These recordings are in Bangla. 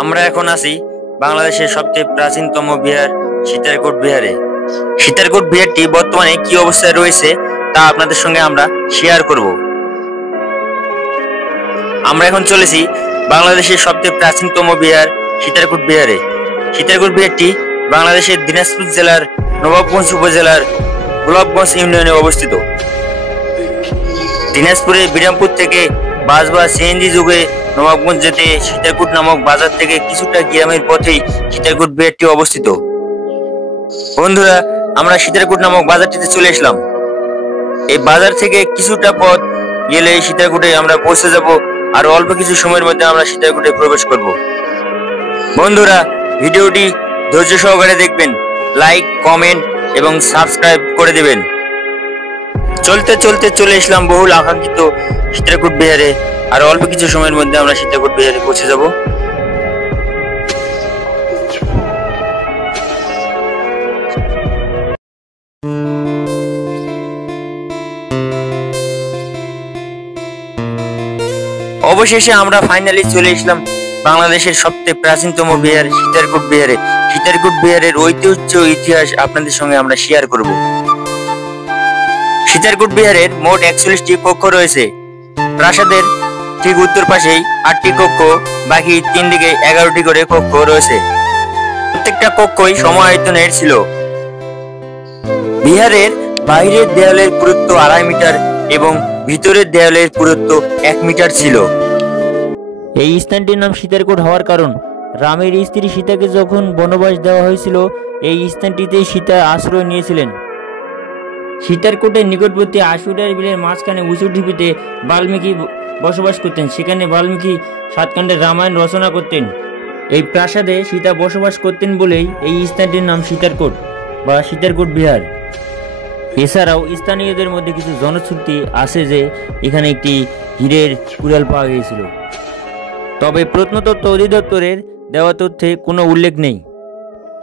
আমরা এখন আছি বাংলাদেশের সবচেয়ে প্রাচীনতম বিহার সীতারকুট বিহারে। সীতারকুট বিহারটি বর্তমানে কি অবস্থায় রয়েছে তা আপনাদের সঙ্গে আমরা শেয়ার করব। আমরা এখন চলেছি বাংলাদেশের সবচেয়ে প্রাচীনতম বিহার সীতারকুট বিহারে। সীতারকুট বিহারটি বাংলাদেশের দিনাজপুর জেলার নবাবগঞ্জ উপজেলার গোলাপগঞ্জ ইউনিয়নে অবস্থিত। দিনাজপুরের বিরামপুর থেকে বাস বা সিএনজি যুগে নবাবগঞ্জ যেতে সীতারকুট নামক বাজার থেকে কিছুটা গ্রামের পথেই সীতারকুট বিহারটি অবস্থিত। বন্ধুরা, আমরা সীতারকুট নামক বাজারটিতে চলে আসলাম। এই বাজার থেকে কিছুটা পথ গেলে সীতারকুটে আমরা পৌঁছে যাব, আর অল্প কিছু সময়ের মধ্যে আমরা সীতারকুটে প্রবেশ করব। বন্ধুরা, ভিডিওটি ধৈর্য সহকারে দেখবেন, লাইক, কমেন্ট এবং সাবস্ক্রাইব করে দেবেন। চলতে চলতে চলে আসলাম বহুল আকাঙ্ক্ষিত সীতারকুট বিহারে, আর অল্প কিছু সময়ের মধ্যে আমরা সীতারকুট বিহারে পৌঁছে যাব। অবশেষে আমরা ফাইনালি চলে আসলাম বাংলাদেশের সবচেয়ে প্রাচীনতম বিহার সীতারকুট বিহারে। সীতারকুট বিহারের ঐতিহ্য ইতিহাস আপনাদের সঙ্গে আমরা শেয়ার করব। সীতারকুট বিহারের মোট 41টি কক্ষ রয়েছে। প্রাসাদের ঠিক উত্তর পাশেই 8টি কক্ষ, বাকি 3 দিকে 11টি করে কক্ষ রয়েছে। প্রত্যেকটা কক্ষই সমায়তনের ছিল। বিহারের বাইরের দেয়ালের পুরুত্ব 2.5 মিটার এবং ভিতরের দেয়ালের পুরুত্ব 1 মিটার ছিল। এই স্থানটির নাম সীতারকুট হওয়ার কারণ, রামের স্ত্রী সীতাকে যখন বনবাস দেওয়া হয়েছিল এই স্থানটিতেই সীতা আশ্রয় নিয়েছিলেন। সীতারকুটের নিকটবর্তী আশুলিয়ার বিলের মাঝখানে উঁচু ঢিপিতে বাল্মীকি বসবাস করতেন। সেখানে বাল্মীকি 7 কাণ্ডের রামায়ণ রচনা করতেন। এই প্রাসাদে সীতা বসবাস করতেন বলেই এই স্থানটির নাম সীতারকুট বা সীতারকুট বিহার। এছাড়াও স্থানীয়দের মধ্যে কিছু জনশ্রুতি আছে যে এখানে একটি হীরের কুড়াল পাওয়া গিয়েছিল, তবে প্রত্নতত্ত্ব অধিদপ্তরের দেওয়া তথ্যে কোনো উল্লেখ নেই।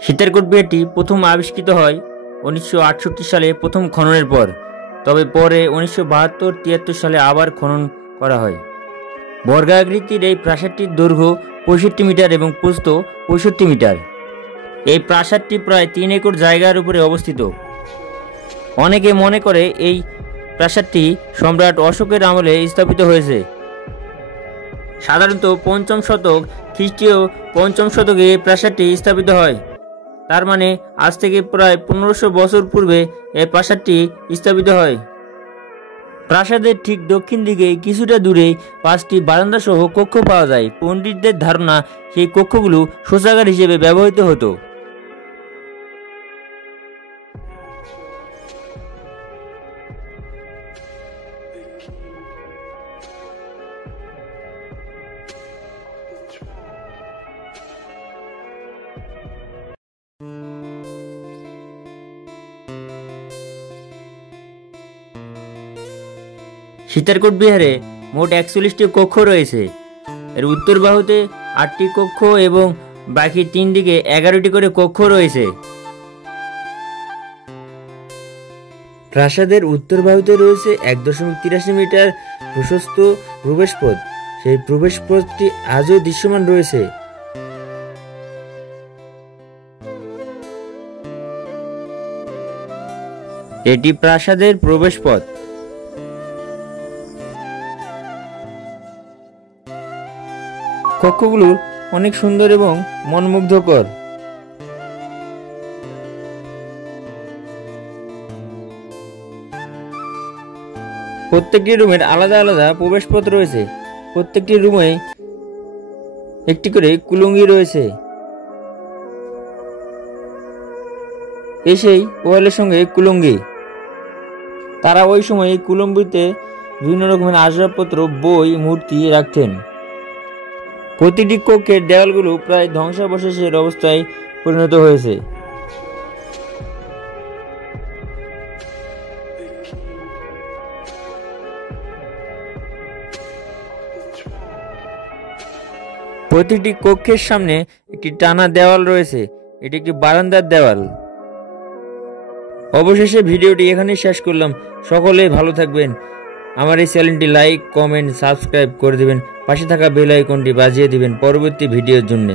সীতারকুট বিহারটি প্রথম আবিষ্কৃত হয় 1968 সালে প্রথম খননের পর, তবে পরে 1972-73 সালে আবার খনন করা হয়। বর্গাকৃতির এই প্রাসাদটির দৈর্ঘ্য 65 মিটার এবং প্রস্থ 65 মিটার। এই প্রাসাদটি প্রায় 3 একর জায়গার উপরে অবস্থিত। অনেকে মনে করে এই প্রাসাদটি সম্রাট অশোকের আমলে স্থাপিত হয়েছে। সাধারণত 5ম শতক খ্রিস্টীয় 5ম শতকে এই প্রাসাদটি স্থাপিত হয়। তার মানে আজ থেকে প্রায় 1500 বছর পূর্বে এই প্রাসাদটি স্থাপিত হয়। প্রাসাদের ঠিক দক্ষিণ দিকে কিছুটা দূরে 5টি বারান্দা সহ কক্ষ পাওয়া যায়। পণ্ডিতদের ধারণা সেই কক্ষগুলো শৌচাগার হিসেবে ব্যবহৃত হতো। সীতারকুট বিহারে মোট 41টি কক্ষ রয়েছে। এর উত্তর বাহুতে 8টি কক্ষ এবং বাকি 3 দিকে 11টি করে কক্ষ রয়েছে। প্রাসাদের উত্তর বাহুতে রয়েছে 1.83 মিটার প্রশস্ত প্রবেশপথ। সেই প্রবেশপথটি আজও দৃশ্যমান রয়েছে। এটি প্রাসাদের প্রবেশপথ। কক্ষগুলো অনেক সুন্দর এবং মনোমুগ্ধকর। প্রত্যেকটি রুমের আলাদা আলাদা প্রবেশপথ রয়েছে। প্রত্যেকটি রুমে একটি করে কুলুঙ্গি রয়েছে। এসেই ওয়ালের সঙ্গে কুলুঙ্গি। তারা ওই সময় কুলুঙ্গিতে বিভিন্ন রকমের আসবাবপত্র, বই, মূর্তি রাখতেন। প্রতিটি কক্ষের দেওয়ালগুলো প্রায় ধ্বংসাবশেষের অবস্থায় পরিণত হয়েছে। প্রতিটি কক্ষের সামনে একটি টানা দেওয়াল রয়েছে। এটি একটি বারান্দার দেওয়াল। অবশেষে ভিডিওটি এখানেই শেষ করলাম। সকলে ভালো থাকবেন আমার এই চ্যানেলটি লাইক, কমেন্ট, সাবস্ক্রাইব করে দিবেন। পাশে থাকা বেল আইকনটি বাজিয়ে দিবেন পরবর্তী ভিডিওর জন্য।